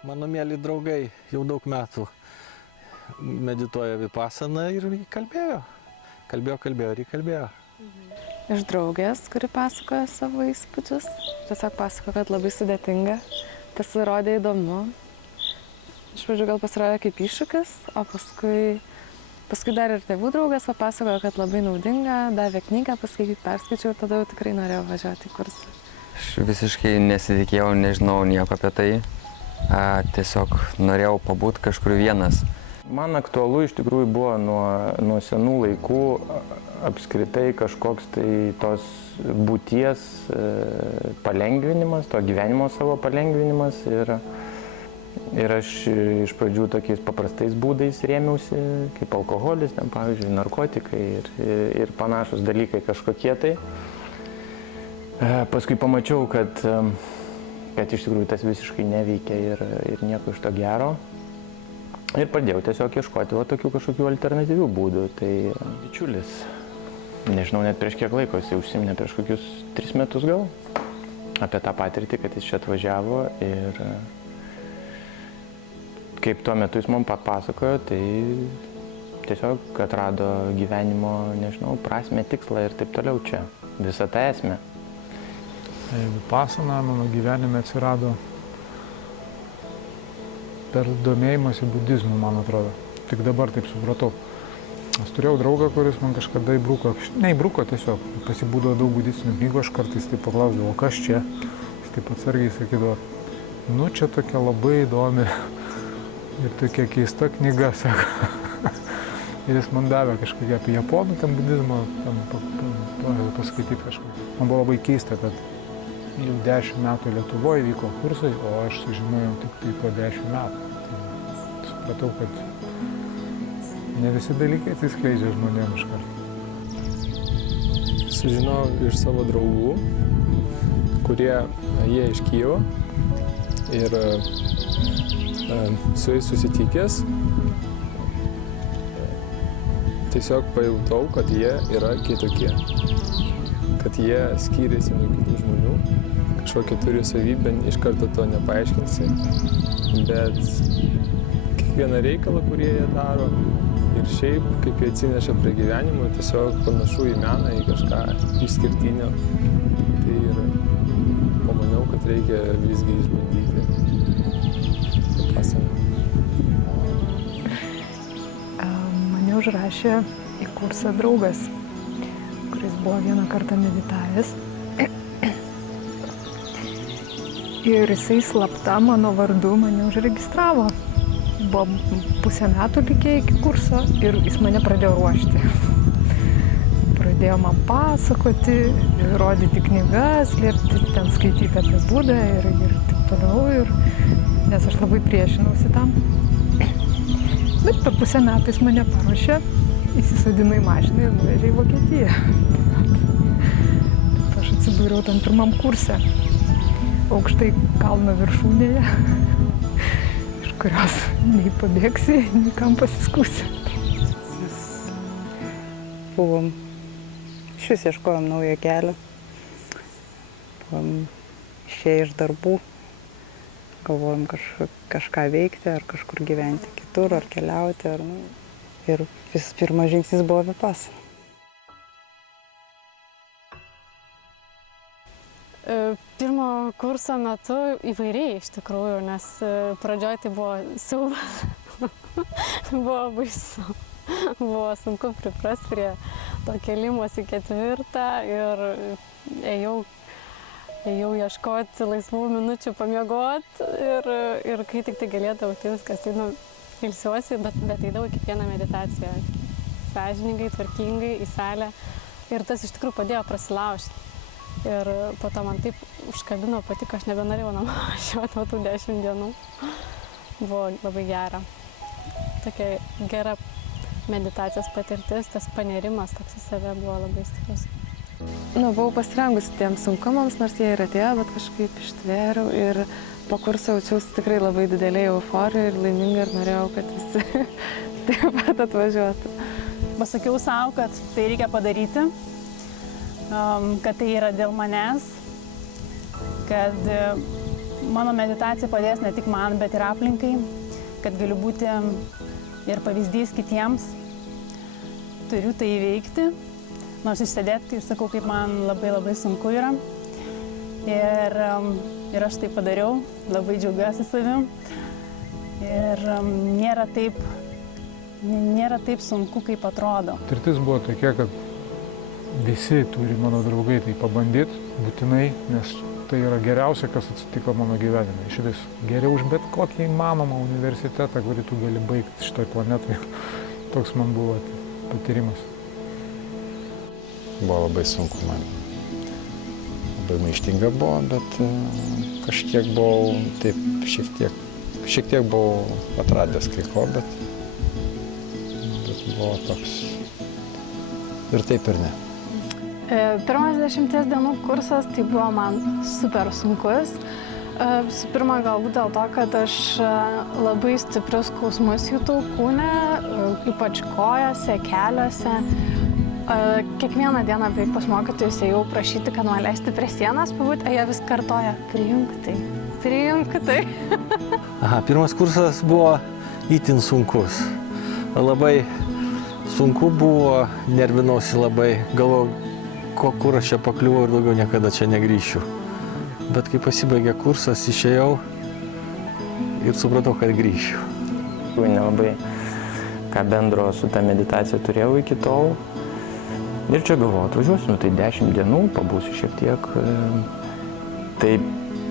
Mano mėly draugai jau daug metų medituoja vipasaną ir kalbėjo. Kalbėjo ir įkalbėjo. Iš draugės, kuri pasakoja savo įspūdžius. Tiesiog pasakoja, kad labai sudėtinga. Pasirodė įdomu. Iš pradžių gal pasirodė kaip iššūkis, o paskui dar ir tėvų draugas papasakojo, kad labai naudinga, davė knygą paskaityti, perskaičiau ir tada jau tikrai norėjau važiuoti į kursą. Aš visiškai nesitikėjau, nežinau nieko apie tai. Tiesiog norėjau pabūti kažkur vienas. Man aktualu iš tikrųjų buvo nuo senų laikų apskritai kažkoks tai tos būties palengvinimas, to gyvenimo savo palengvinimas. Ir aš iš pradžių tokiais paprastais būdais rėmiausi, kaip alkoholis, ten, pavyzdžiui, narkotikai ir panašus dalykai kažkokie tai. Paskui pamačiau, kad iš tikrųjų tas visiškai neveikia ir nieko iš to gero. Ir pradėjau tiesiog ieškoti tokių kažkokių alternatyvių būdų. Tai bičiulis, nežinau net prieš kiek laiko, jis užsiminė prieš kokius 3 metus gal, apie tą patirtį, kad jis čia atvažiavo ir kaip tuo metu jis man papasakojo, tai tiesiog atrado gyvenimo, nežinau, prasmę, tikslą ir taip toliau čia, visą tą esmę. Vipasana mano gyvenime atsirado per domėjimąsi budizmu, man atrodo. Tik dabar taip supratau. Aš turėjau draugą, kuris man kažkada įbruko, tiesiog. Pasibūdavo daug budistinių knygų, aš kartais taip paklausdavau, o kas čia? Jis taip atsargiai sakydavo, nu čia tokia labai įdomi ir tokia keista knyga, sako. Ir jis man davė kažkokią apie japonų ten budizmą, paskaityti kažką. Man buvo labai keista, kad jau 10 metų Lietuvoje vyko kursai, o aš sužinojau tik tai po 10 metų. Tai supratau, kad ne visi dalykai atsiskleidžia žmonėms iš karto. Sužinojau iš savo draugų, jie iš Kijevo ir su jais susitikęs tiesiog pajutau, kad jie yra kitokie, kad jie skiriasi nuo kitų žmonių. Kažkokią turi savybę, iš karto to nepaaiškinsi, bet kiekvieną reikalą, kurį jie daro ir šiaip, kaip jie atsineša prie gyvenimo, tiesiog panašu į meną, į kažką išskirtinio. Tai ir pamaniau, kad reikia visgi išbandyti vipasaną. Mane užrašė į kursą draugas, kuris buvo vieną kartą meditavęs. Ir jisai slapta mano vardu mane užregistravo. Buvo pusę metų likę iki kurso ir jis mane pradėjo ruošti. Pradėjo man pasakoti, rodyti knygas, liepti ten skaityti apie Budą ir taip toliau. Nes aš labai priešinausi tam. Bet per pusę metų jis mane paruošė, įsisodino į mašiną ir nuvežė į Vokietiją. Taip aš atsidūriau tam pirmam kurse. Aukštai kalno viršūnėje, iš kurios nei pabėgsi, nei kam pasiskūsi. Mes buvom, šis ieškojom naujo kelio, buvom išėję iš darbų, galvojom kažką veikti, ar kažkur gyventi kitur, ar keliauti. Ir vis pirmas žingsnis buvo vipasana. Pirmo kurso metu įvairiai iš tikrųjų, nes pradžioj tai buvo siaubas, buvo baisu, buvo sunku priprasti prie to kelimosi 4 ir ėjau ieškoti laisvų minučių pamiegoti ir kai tik tai galėdavau, tai viskas, tai ilsiuosi, bet eidavau į kiekvieną meditaciją, sąžiningai, tvarkingai, į salę ir tas iš tikrųjų padėjo prasilaužti. Ir po to man taip užkabino, patiko, aš nebenorėjau namo važiuoti tų 10 dienų. Buvo labai gera. Tokia gera meditacijos patirtis, tas panerimas toks į save buvo labai stiprus. Buvau pasirengusi tiems sunkumams, nors jie ir atėjo, bet kažkaip ištvėriau ir po kurso jaučiausi tikrai labai didelė euforija ir laiminga ir norėjau, kad visi taip pat atvažiuotų. Pasakiau savo, kad tai reikia padaryti. Kad tai yra dėl manęs, kad mano meditacija padės ne tik man, bet ir aplinkai, kad galiu būti ir pavyzdys kitiems. Turiu tai įveikti, nors išsėdėti, tai sakau, kaip man labai sunku yra. Ir aš tai padariau, labai džiaugiuosi savim. Ir nėra taip sunku, kaip atrodo. Tirtis buvo tokia, kad visi turi mano draugai tai pabandyti, būtinai, nes tai yra geriausia, kas atsitiko mano gyvenime. Iš vis geriau už bet kokį įmanomą universitetą, kurį tu gali baigti šitoj planetoje. Toks man buvo patyrimas. Buvo labai sunku man. Labai maištinga buvo, bet kažkiek buvau, taip, šiek tiek buvau atradęs kai ko, bet buvo toks ir taip ir ne. Pirmas 10 dienų kursas tai buvo man super sunkus. Visų pirma, galbūt dėl to, kad aš labai stiprius skausmus jutau kūne, ypač kojose, keliuose. Kiekvieną dieną beveik pas mokytojus ėjau prašyti, kad man leisti prie sienos pabūti, o jie vis kartoja, priimk tai. Pirmas kursas buvo itin sunkus. Labai sunku buvo, nervinausi labai, galvojau, kur aš čia pakliuvau ir daugiau niekada čia negrįšiu. Bet kai pasibaigė kursas, išėjau ir supratau, kad grįšiu. Nelabai ką bendro su ta meditacija turėjau iki tol. Ir čia galvoju, atvažiuosiu, tai 10 dienų, pabūsiu šiek tiek. Tai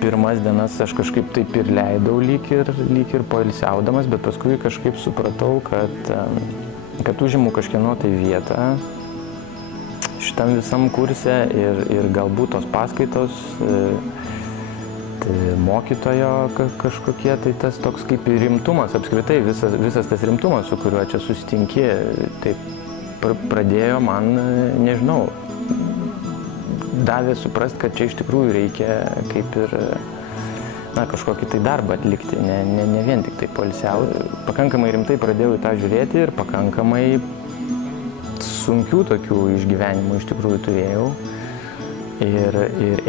pirmas dienas aš kažkaip taip ir leidau lyg ir poilsiaudamas, bet paskui kažkaip supratau, kad užimu kažkieno tai vietą šitam visam kurse ir galbūt tos paskaitos, mokytojo kažkokie, tai tas toks kaip rimtumas, apskritai visas tas rimtumas, su kuriuo čia susitinki, taip pradėjo man, nežinau, davė suprast, kad čia iš tikrųjų reikia kaip ir kažkokį tai darbą atlikti, ne vien tik tai poilsiauti. Pakankamai rimtai pradėjau į tą žiūrėti ir pakankamai sunkių tokių išgyvenimų iš tikrųjų turėjau. Ir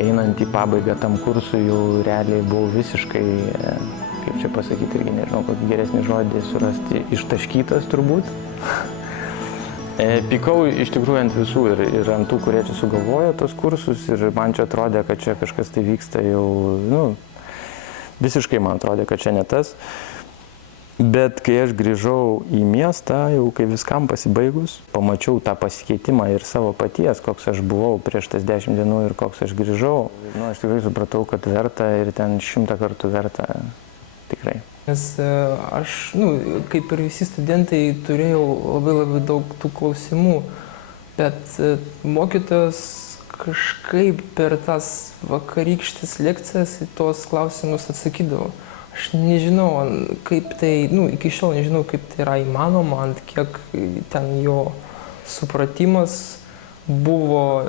einant į pabaigą tam kursui jau realiai buvau visiškai, kaip čia pasakyti, irgi nežinau, kokį geresnį žodį surasti, ištaškytas turbūt. Pykau iš tikrųjų ant visų ir ant tų, kurie čia sugalvojo tos kursus ir man čia atrodė, kad čia kažkas tai vyksta jau, visiškai man atrodė, kad čia ne tas. Bet kai aš grįžau į miestą, jau kai viskam pasibaigus, pamačiau tą pasikeitimą ir savo paties, koks aš buvau prieš tas 10 dienų ir koks aš grįžau. Aš tikrai supratau, kad verta ir ten 100 kartų verta, tikrai. Nes aš, kaip ir visi studentai, turėjau labai daug tų klausimų, bet mokytojas kažkaip per tas vakarykštis lekcijas į tuos klausimus atsakydavo. Aš nežinau, kaip tai, iki šiol nežinau, kaip tai yra įmanoma, ant kiek ten jo supratimas buvo,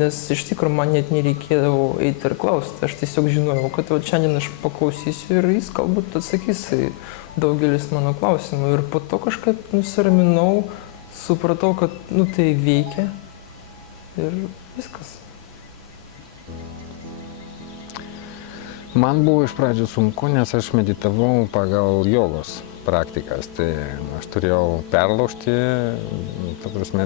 nes iš tikrųjų man net nereikėdavo eiti ir klausti. Aš tiesiog žinojau, kad šiandien aš paklausysiu ir jis galbūt atsakys į daugelis mano klausimų. Ir po to kažkaip nusiraminau, supratau, kad tai veikia ir viskas. Man buvo iš pradžių sunku, nes aš meditavau pagal jogos praktikas. Tai aš turėjau perlaužti,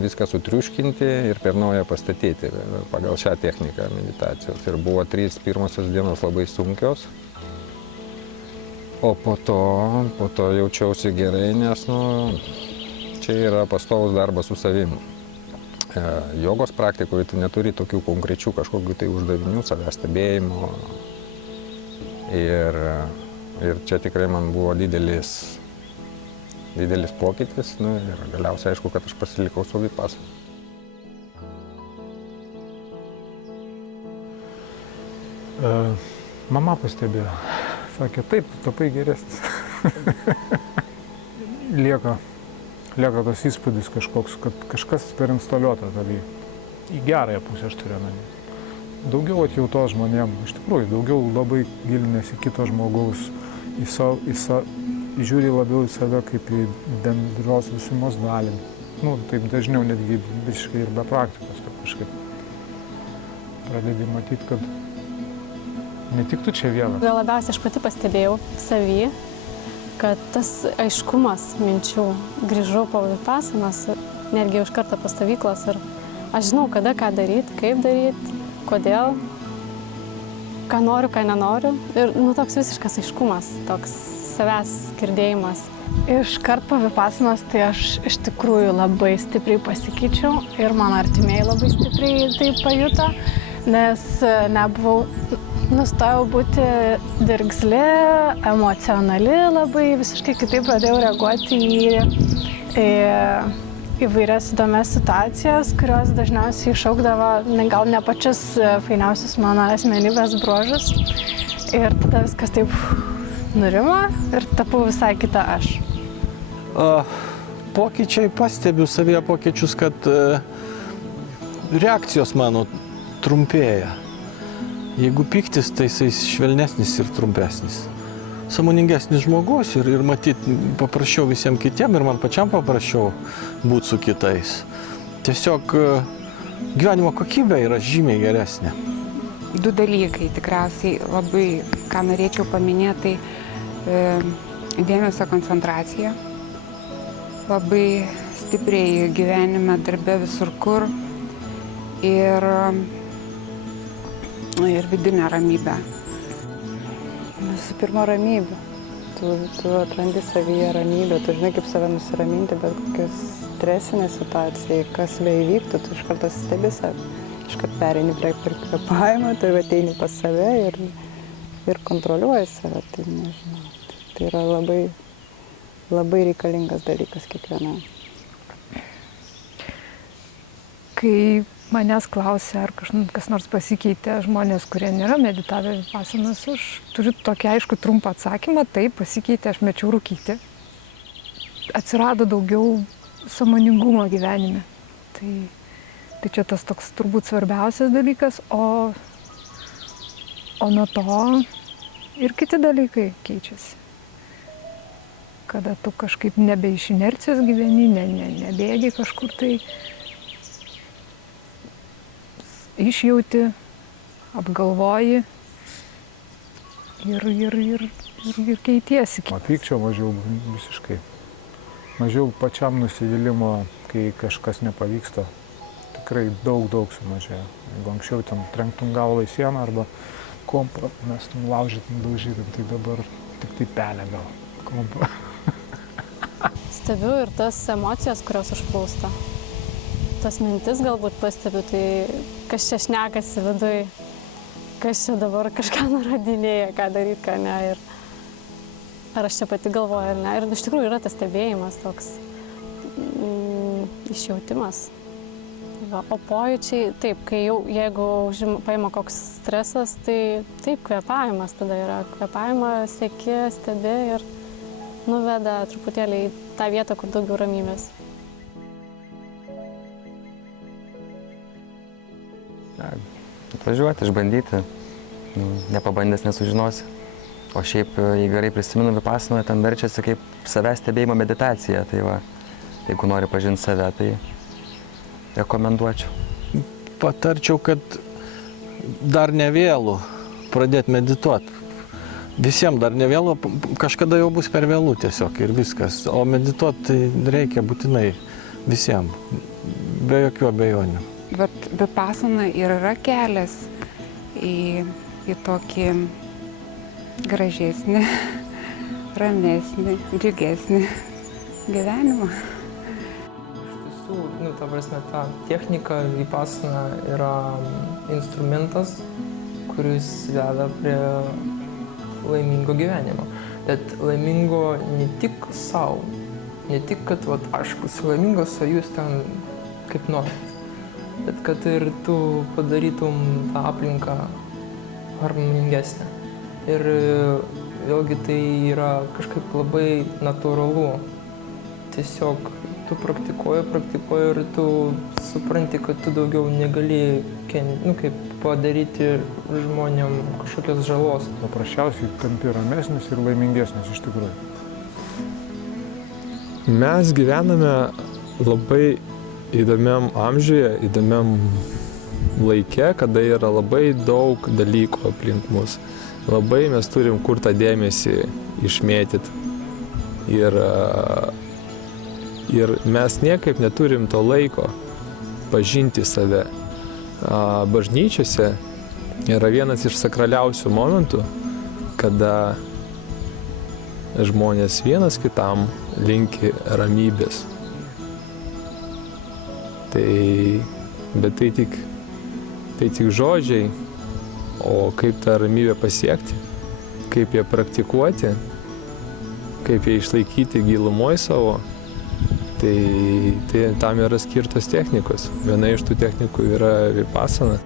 viską sutriuškinti ir per naują pastatyti pagal šią techniką meditacijos. Ir buvo 3 pirmosios dienos labai sunkios. O po to jaučiausi gerai, nes čia yra pastovus darbas su savim. Jogos praktikoje tu neturi tokių konkrečių kažkokių tai uždavinių, savęs stebėjimo. Ir čia tikrai man buvo didelis pokytis, ir galiausiai aišku, kad aš pasilikau su vipassana. Mama pastebėjo, sakė, taip, tu tapai geresnis. Lieka tas įspūdis kažkoks, kad kažkas perinstaliuota tavy. Į gerąją pusę aš turiu omeny. Daugiau atjautos žmonėm, iš tikrųjų, daugiau labai gilinėsi kito žmogaus, žiūri labiau į save kaip į bendros visumos dalį. Taip dažniau netgi visiškai ir be praktikos, kažkaip pradedi matyti, kad Ne tik tu čia vienas. Gal labiausiai aš pati pastebėjau savy, kad tas aiškumas minčių, grįžau po vipasanos, netgi iš karto po stovyklos ir aš žinau, kada ką daryti, kaip daryti, kodėl, ką noriu, ką nenoriu. Ir toks visiškas aiškumas, toks savęs girdėjimas. Iškart po vipasanos tai aš iš tikrųjų labai stipriai pasikeičiau ir mano artimieji labai stipriai tai pajuto, nes nustojau būti dirgzli, emocionali labai, visiškai kitaip pradėjau reaguoti į įvairias įdomias situacijas, kurios dažniausiai iššaukdavo gal ne pačius fainiausius mano asmenybės bruožus. Ir tada viskas taip nurimo ir tapau visai kita aš. Pokyčiai, pastebiu savyje pokyčius, kad reakcijos mano trumpėja. Jeigu piktis, tai jisai švelnesnis ir trumpesnis. Sąmoningesnis žmogus ir matyt paprasčiau visiems kitiem ir man pačiam paprasčiau būti su kitais. Tiesiog gyvenimo kokybė yra žymiai geresnė. Du dalykai tikriausiai labai, ką norėčiau paminėti, tai dėmesio koncentracija. Labai stipriai gyvenime, darbe visur kur ir vidinė ramybė. Visų pirma, ramybė. Tu atrandi savyje ramybę, tu žinai, kaip save nusiraminti, bet kokias stresinė situacija, kas beįvyktų, tu iš karto stebi save. Iškart pereini prie kvėpavimo, tu ateini pas save ir kontroliuoji save. Tai, nežinau, tai yra labai reikalingas dalykas kiekvienam. Kai manęs klausia, ar kas nors pasikeitė, žmonės, kurie nėra meditavę vipasanos, aš turiu tokį aišku trumpą atsakymą, taip, pasikeitė, aš mečiau rūkyti. Atsirado daugiau sąmoningumo gyvenime. Tai čia tas toks turbūt svarbiausias dalykas, o nuo to ir kiti dalykai keičiasi. Kada tu kažkaip nebe iš inercijos gyveni, nebėgi kažkur tai, išjauti, apgalvoji ir keitiesi. Pykčio mažiau visiškai. Mažiau pačiam nusivylimo, kai kažkas nepavyksta. Tikrai daug sumažėjo. Jeigu anksčiau ten trenktum galvą į sieną arba kompą mestum, laužytum, daužytum, tai dabar tik tai pelė gal kompą. Stebiu ir tas emocijas, kurios užplūsta. Tas mintis galbūt pastebiu, tai kas čia šnekasi viduj, kas čia dabar kažką nurodinėja, ką daryti, ką ne. Ir ar aš čia pati galvoju ar ne. Ir iš tikrųjų yra tas stebėjimas, toks išjautimas. O pojūčiai, taip, kai jau, jeigu paima koks stresas, tai taip, kvėpavimas tada yra. Kvėpavimą seki, stebi ir nuveda truputėlį į tą vietą, kur daugiau ramybės. Atvažiuoti, išbandyti. Nepabandęs nesužinosi. O šiaip, jei gerai prisimenu, vipasanoje ten verčiasi kaip savęs stebėjimo meditacija. Tai va, jeigu nori pažinti save, tai rekomenduočiau. Patarčiau, kad dar ne vėlu pradėti medituoti. Visiems dar ne vėlu, kažkada jau bus per vėlu tiesiog ir viskas. O medituoti tai reikia būtinai visiems, be jokių abejonių. Bet vipasana ir yra kelias į tokį gražesnį, ramesnį, džiugesnį gyvenimą. Iš tiesų, ta prasme, ta technika vipasana yra instrumentas, kuris veda prie laimingo gyvenimo. Bet laimingo ne tik savo, ne tik, kad aš būsiu laimingas, o jūs ten kaip norit. Bet kad ir tu padarytum tą aplinką harmoningesnę. Ir vėlgi tai yra kažkaip labai natūralu. Tiesiog tu praktikuoji ir tu supranti, kad tu daugiau negali kaip padaryti žmonėm kažkokios žalos. Paprasčiausiai tampi ramesnis ir laimingesnis iš tikrųjų. Mes gyvename labai įdomiam amžiuje, įdomiam laike, kada yra labai daug dalykų aplink mus. Labai mes turim kur tą dėmesį išmėtyti. Ir mes niekaip neturim to laiko pažinti save. Bažnyčiose yra vienas iš sakraliausių momentų, kada žmonės vienas kitam linki ramybės. Bet tai tik žodžiai, o kaip tą ramybę pasiekti, kaip ją praktikuoti, kaip ją išlaikyti gilumoj savo, tai tam yra skirtos technikos. Viena iš tų technikų yra vipassana.